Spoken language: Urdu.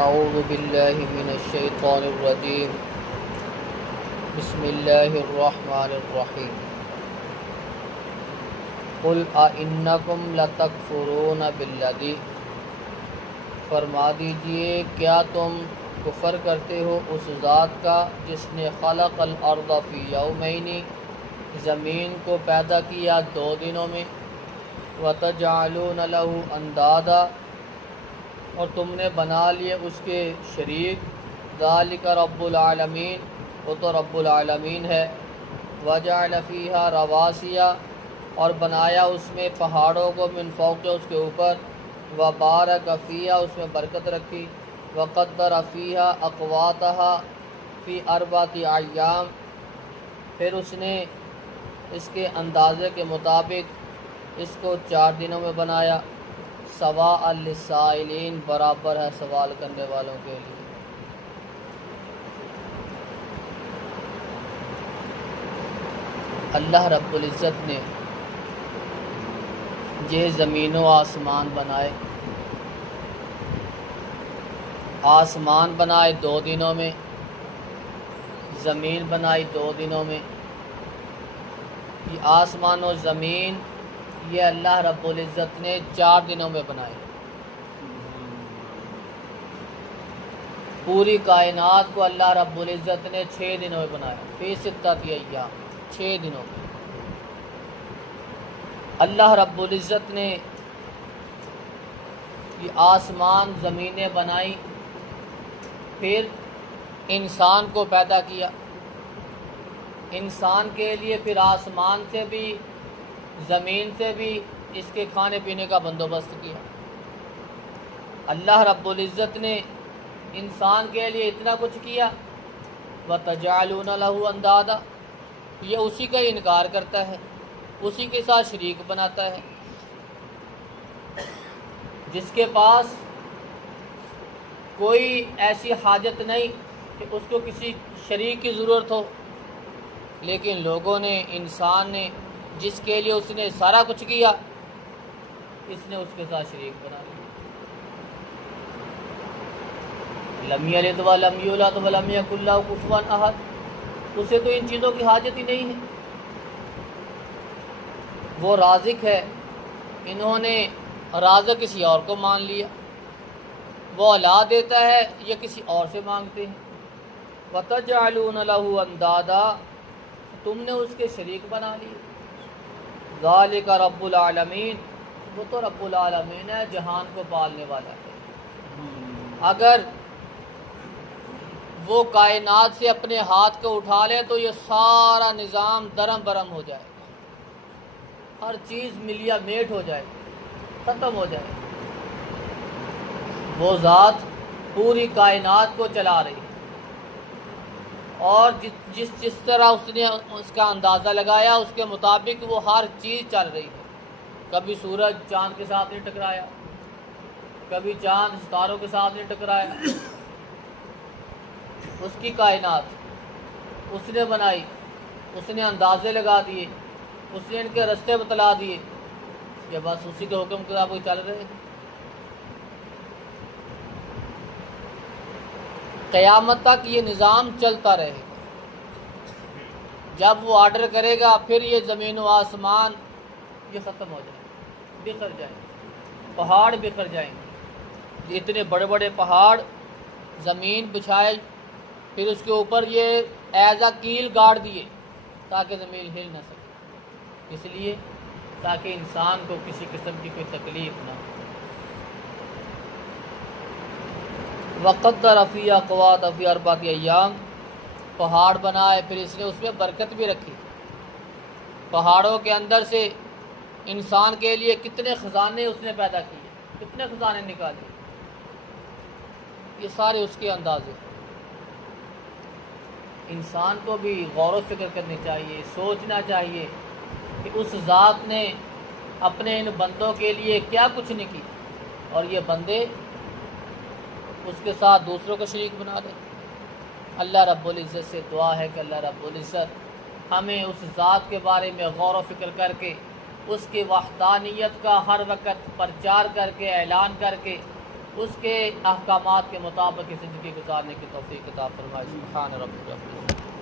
اعوذ باللہ من الشیطان الرجیم بسم اللہ الرحمن الرحیم قل اَإِنَّكُمْ لَتَكْفُرُونَ بِالَّذِي فرما دیجئے کیا تم کفر کرتے ہو اس ذات کا جس نے خلق الارض فی یومین زمین کو پیدا کیا 2 دنوں میں وَتَجْعَلُونَ لَهُ اندادا اور تم نے بنا لیے اس کے شریک ذَلِكَ رب العالمین وہ تو رب العالمین ہے وَجَعَلَ فِيهَا رَوَاسِيَ اور بنایا اس میں پہاڑوں کو من فوق اس کے اوپر وَبَارَكَ فِيهَا اس میں برکت رکھی وَقَدَّرَ فِيهَا أَقْوَاتَهَا فِي 4 ایام پھر اس نے اس کے اندازے کے مطابق اس کو 4 دنوں میں بنایا سواء للسائلین برابر ہے سوال کرنے والوں کے لیے۔ اللہ رب العزت نے یہ زمین و آسمان بنائے، آسمان بنائے 2 دنوں میں، زمین بنائی 2 دنوں میں۔ یہ آسمان و زمین یہ اللہ رب العزت نے 4 دنوں میں بنائے۔ پوری کائنات کو اللہ رب العزت نے 6 دنوں میں بنایا، فی 6 ایام 6 دنوں میں۔ اللہ رب العزت نے یہ آسمان زمینیں بنائی، پھر انسان کو پیدا کیا، انسان کے لیے پھر آسمان سے بھی زمین سے بھی اس کے کھانے پینے کا بندوبست کیا۔ اللہ رب العزت نے انسان کے لیے اتنا کچھ کیا وَتَجْعَلُونَ لَهُ اندادا یہ اسی کا انکار کرتا ہے، اسی کے ساتھ شریک بناتا ہے۔ جس کے پاس کوئی ایسی حاجت نہیں کہ اس کو کسی شریک کی ضرورت ہو، لیکن لوگوں نے، انسان نے جس کے لیے اس نے سارا کچھ کیا، اس نے اس کے ساتھ شریک بنا لیا۔ لم یلد ولم یولد ولم یکن لہ کفوا احد، اسے تو ان چیزوں کی حاجت ہی نہیں ہے۔ وہ رازق ہے، انہوں نے رازق کسی اور کو مان لیا۔ وہ اولاد دیتا ہے، یہ کسی اور سے مانگتے ہیں۔ وَتَجْعَلُونَ لَهُ اندادا تم نے اس کے شریک بنا لیے۔ ذَلِكَ رب العالمین وہ تو رب العالمین ہے، جہان کو پالنے والا ہے۔ اگر وہ کائنات سے اپنے ہاتھ کو اٹھا لے تو یہ سارا نظام درم برم ہو جائے گا، ہر چیز ملیا میٹ ہو جائے گی، ختم ہو جائے گی۔ وہ ذات پوری کائنات کو چلا رہی ہے، اور جس طرح اس نے اس کا اندازہ لگایا اس کے مطابق وہ ہر چیز چل رہی ہے۔ کبھی سورج چاند کے ساتھ نہیں ٹکرایا، کبھی چاند ستاروں کے ساتھ نہیں ٹکرایا۔ اس کی کائنات اس نے بنائی، اس نے اندازے لگا دیے، اس نے ان کے رستے بتلا دیے، یہ بس اسی کے حکم کے مطابق چل رہے ہیں۔ قیامت تک یہ نظام چلتا رہے گا۔ جب وہ آرڈر کرے گا پھر یہ زمین و آسمان یہ ختم ہو جائیں گے، بکھر جائیں گے، پہاڑ بکھر جائیں گے۔ اتنے بڑے بڑے پہاڑ زمین بچھائے، پھر اس کے اوپر یہ ایز اے کیل گاڑ دیے تاکہ زمین ہل نہ سکے، اس لیے تاکہ انسان کو کسی قسم کی کوئی تکلیف نہ ہو۔ وَقَدَّرَ فِيهَا أَقْوَاتَهَا فِي 4 ایام پہاڑ بنائے، پھر اس نے اس میں برکت بھی رکھی۔ پہاڑوں کے اندر سے انسان کے لیے کتنے خزانے اس نے پیدا کیے، کتنے خزانے نکالے، یہ سارے اس کے اندازے۔ انسان کو بھی غور و فکر کرنی چاہیے، سوچنا چاہیے کہ اس ذات نے اپنے ان بندوں کے لیے کیا کچھ نہیں کی، اور یہ بندے اس کے ساتھ دوسروں کو شریک بنا دیں۔ اللہ رب العزت سے دعا ہے کہ اللہ رب العزت ہمیں اس ذات کے بارے میں غور و فکر کر کے اس کی وحدانیت کا ہر وقت پرچار کر کے، اعلان کر کے اس کے احکامات کے مطابق زندگی گزارنے کی توفیق عطا فرمائے۔ سبحان ربک رب العزت